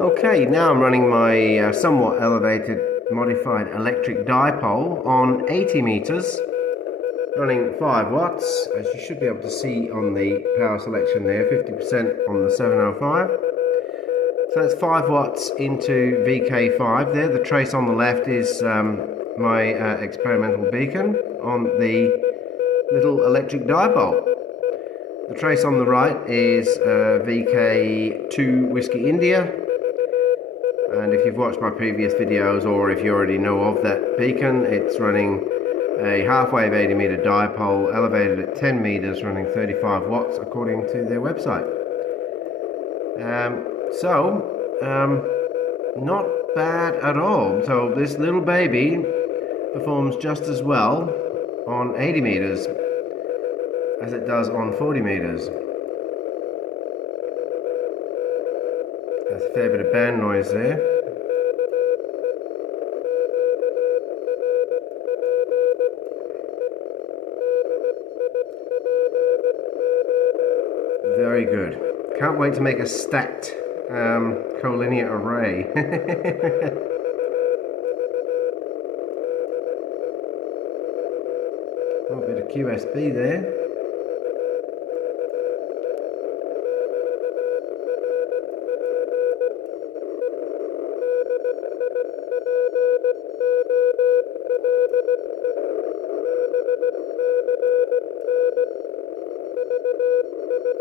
Okay, now I'm running my somewhat elevated modified electric dipole on 80 meters, running 5 watts, as you should be able to see on the power selection there, 50% on the 705. So that's 5 watts into VK5 there. The trace on the left is my experimental beacon on the little electric dipole. The trace on the right is VK2 Whiskey India. And if you've watched my previous videos, or if you already know of that beacon, it's running a half-wave 80 meter dipole elevated at 10 meters, running 35 watts according to their website. Not bad at all. So this little baby performs just as well on 80 meters as it does on 40 meters. There's a fair bit of band noise there. Very good. Can't wait to make a stacked collinear array. A little bit of QSB there.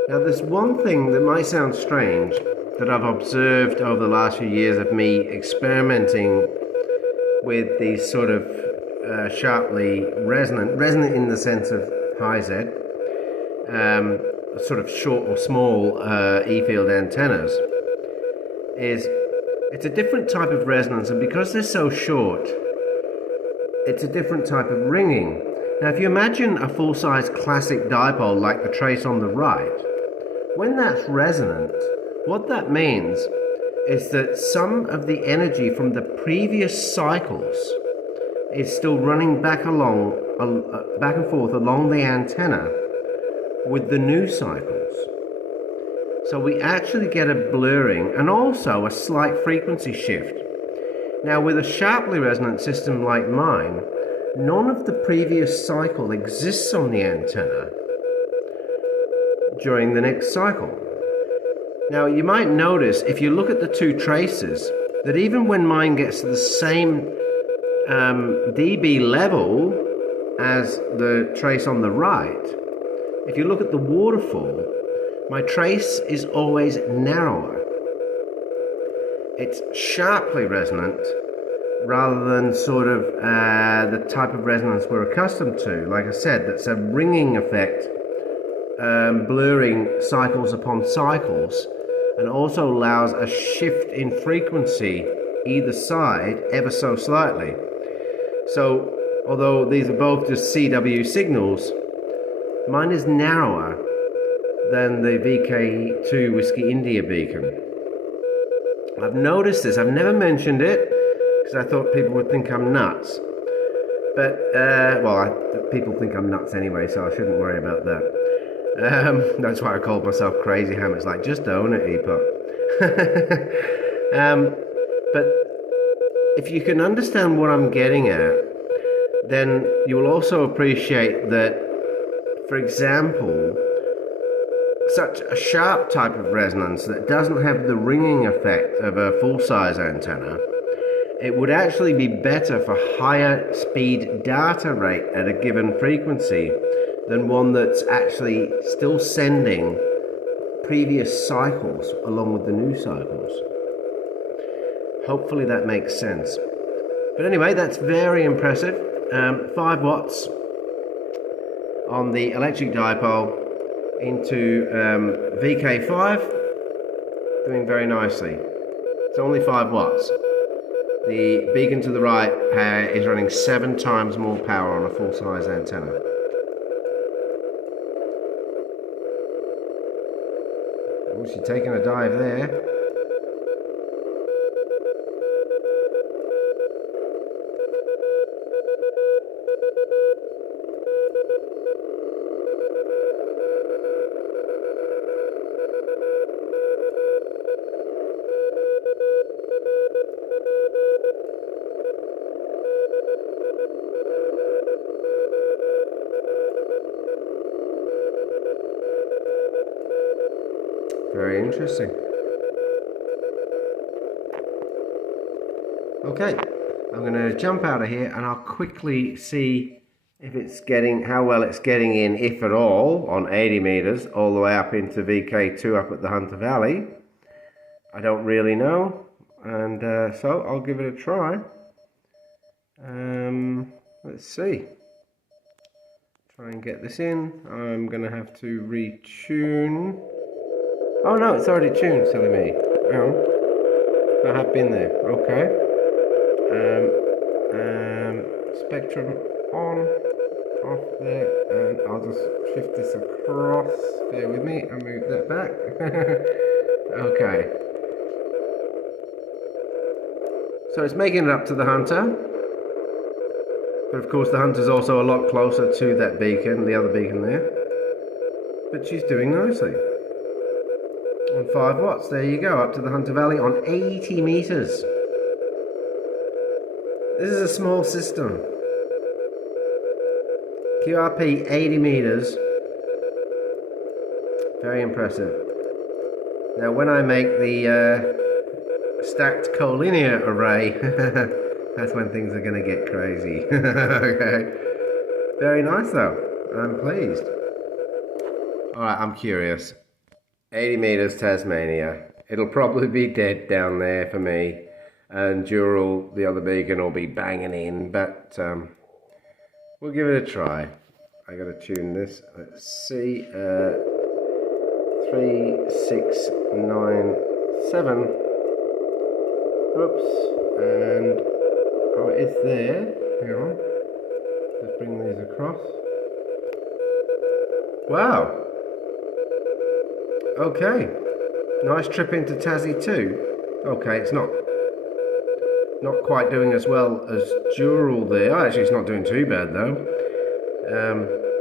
Now there's one thing that might sound strange that I've observed over the last few years of me experimenting with these sort of sharply resonant in the sense of high Z, sort of short or small E-field antennas, is it's a different type of resonance, and because they're so short, it's a different type of ringing. Now if you imagine a full-size classic dipole like the trace on the right, when that's resonant, what that means is that some of the energy from the previous cycles is still running back and forth along the antenna with the new cycles. So we actually get a blurring and also a slight frequency shift. Now with a sharply resonant system like mine, none of the previous cycle exists on the antenna during the next cycle. Now you might notice if you look at the two traces that even when mine gets to the same dB level as the trace on the right, if you look at the waterfall, my trace is always narrower. It's sharply resonant rather than sort of the type of resonance we're accustomed to. Like I said, that's a ringing effect, blurring cycles upon cycles, and also allows a shift in frequency either side ever so slightly. So although these are both just CW signals, mine is narrower than the VK2 Whiskey India beacon. I've noticed this. I've never mentioned it because I thought people would think I'm nuts. But, people think I'm nuts anyway, so I shouldn't worry about that. That's why I called myself Crazy Ham. It's like, just own it, Epoch. But if you can understand what I'm getting at, then you will also appreciate that, for example, such a sharp type of resonance that doesn't have the ringing effect of a full-size antenna, it would actually be better for higher speed data rate at a given frequency than one that's actually still sending previous cycles along with the new cycles. Hopefully that makes sense. But anyway, that's very impressive. 5 watts on the electric dipole into VK5, doing very nicely. It's only 5 watts. The beacon to the right is running 7 times more power on a full-size antenna. Oh, she's taking a dive there. Very interesting. Okay, I'm going to jump out of here and I'll quickly see if it's getting, how well it's getting in, if at all, on 80 meters, all the way up into VK2 up at the Hunter Valley. I don't really know, and so I'll give it a try. Let's see. Try and get this in. I'm going to have to retune. Oh no, it's already tuned, silly me. Hang on. I have been there. Okay. Spectrum on, off there, and I'll just shift this across. Bear with me, I'll move that back. Okay. So it's making it up to the Hunter. But of course the Hunter's also a lot closer to that beacon, the other beacon there. But she's doing nicely. On 5 watts, there you go, up to the Hunter Valley on 80 meters. This is a small system. QRP 80 meters. Very impressive. Now when I make the stacked collinear array, that's when things are going to get crazy. Okay. Very nice though. I'm pleased. Alright, I'm curious. 80 meters Tasmania. It'll probably be dead down there for me. And Dural, the other beacon, will be banging in. But we'll give it a try. I got to tune this. Let's see. 3697. Oops. And oh, it's there. Hang on. Let's bring these across. Wow. Okay. Nice trip into Tassie too. Okay, it's not quite doing as well as Dural there. Oh, actually, it's not doing too bad though.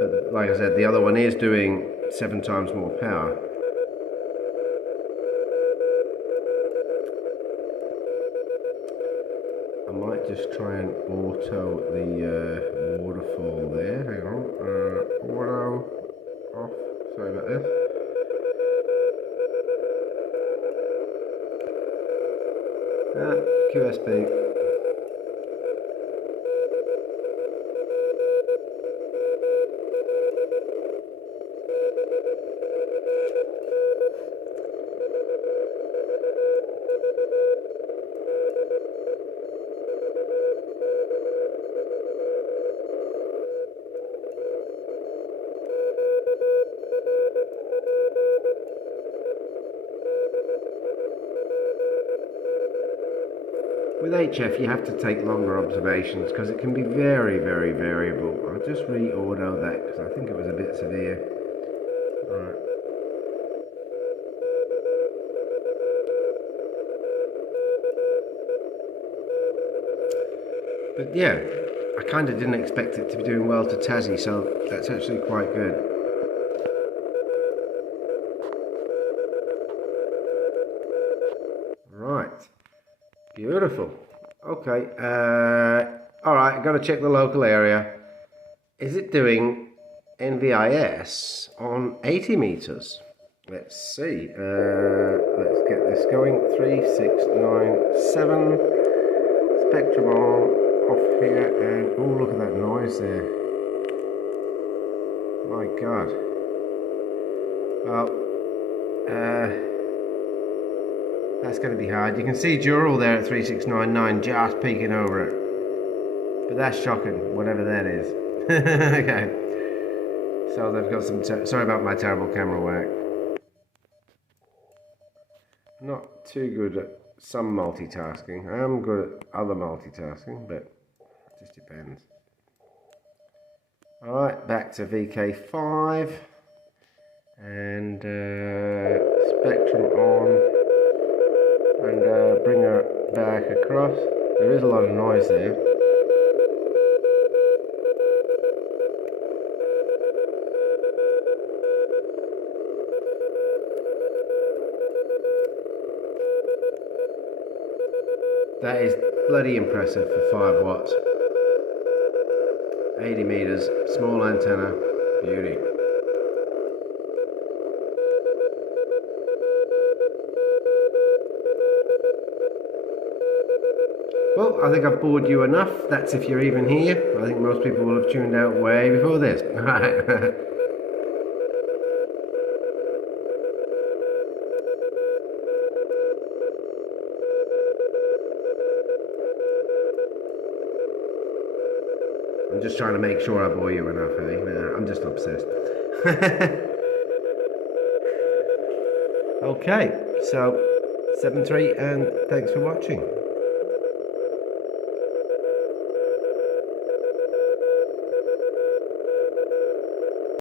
But like I said, the other one is doing 7 times more power. I might just try and auto the waterfall there. Hang on. Auto off. Sorry about this. QSP. With HF you have to take longer observations because it can be very, very variable. I'll just re-auto that because I think it was a bit severe. Right. But yeah, I kind of didn't expect it to be doing well to Tassie, so that's actually quite good. Right. Beautiful. Okay. Alright, I've got to check the local area. Is it doing NVIS on 80 meters? Let's see. Let's get this going. 3697. Spectrum on, off here, and oh, look at that noise there. My God. Well, that's going to be hard. You can see Dural there at 3699 just peeking over it. But that's shocking, whatever that is. Okay. So they've got some... sorry about my terrible camera work. Not too good at some multitasking. I am good at other multitasking, but it just depends. Alright, back to VK5. And Spectrum on. And bring her back across. There is a lot of noise there. That is bloody impressive for 5 watts. 80 meters, small antenna, beauty. Well, I think I've bored you enough. That's if you're even here. I think most people will have tuned out way before this. I'm just trying to make sure I bore you enough, eh? I'm just obsessed. Okay, so 7-3, and thanks for watching.